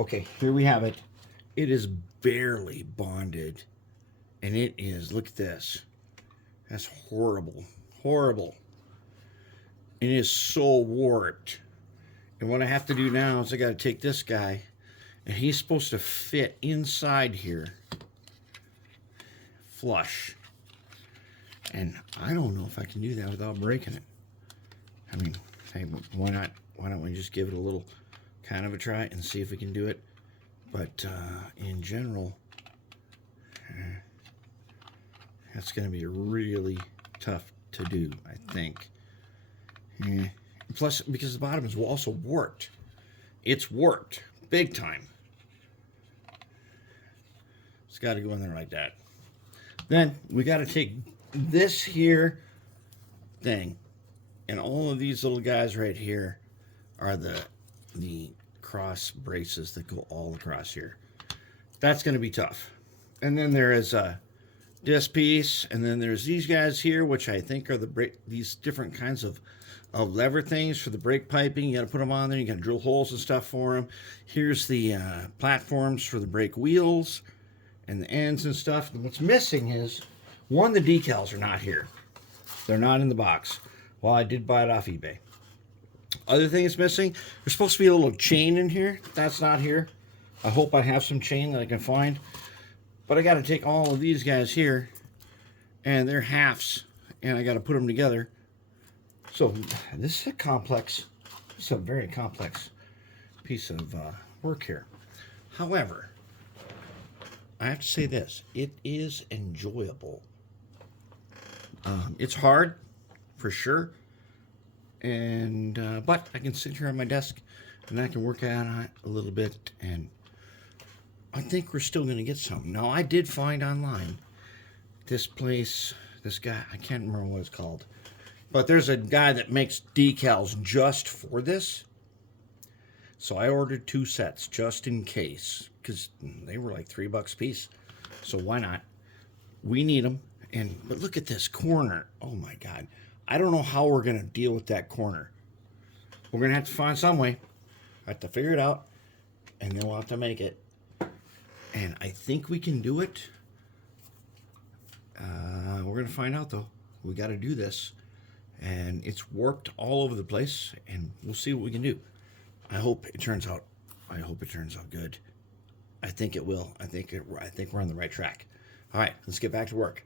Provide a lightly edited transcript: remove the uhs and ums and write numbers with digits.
Okay, here we have it. It is barely bonded. And it is, look at this. That's horrible. Horrible. It is so warped. And what I have to do now is I got to take this guy, and he's supposed to fit inside here flush. And I don't know if I can do that without breaking it. I mean, hey, why not? Why don't we just give it a little kind of a try and see if we can do it? But in general, that's going to be really tough to do, I think. Plus, because the bottom is also warped. It's warped big time. It's got to go in there like that. Then we got to take this here thing, and all of these little guys right here are the cross braces that go all across here. That's going to be tough. And then there is this piece, and then there's these guys here, which I think are these different kinds of lever things for the brake piping. You got to put them on there. You got to drill holes and stuff for them. Here's the platforms for the brake wheels and the ends and stuff. And what's missing is, one, the decals are not here. They're not in the box. Well, I did buy it off eBay. Other thing is missing, there's supposed to be a little chain in here. That's not here. I hope I have some chain that I can find. But I got to take all of these guys here, and they're halves, and I got to put them together. So this is a complex, this is a very complex piece of work here. However, I have to say this, it is enjoyable. It's hard, for sure, and but I can sit here on my desk and I can work on it a little bit, and I think we're still going to get something. Now, I did find online this place, this guy, I can't remember what it's called, but there's a guy that makes decals just for this. So I ordered 2 sets just in case, because they were like $3 a piece. So why not? We need them. But look at this corner. Oh my God. I don't know how we're going to deal with that corner. We're going to have to find some way. I have to figure it out, and then we'll have to make it. And I think we can do it. We're going to find out, though. We got to do this. And it's warped all over the place, and we'll see what we can do. I hope it turns out good. I think it will. I think we're on the right track. All right, let's get back to work.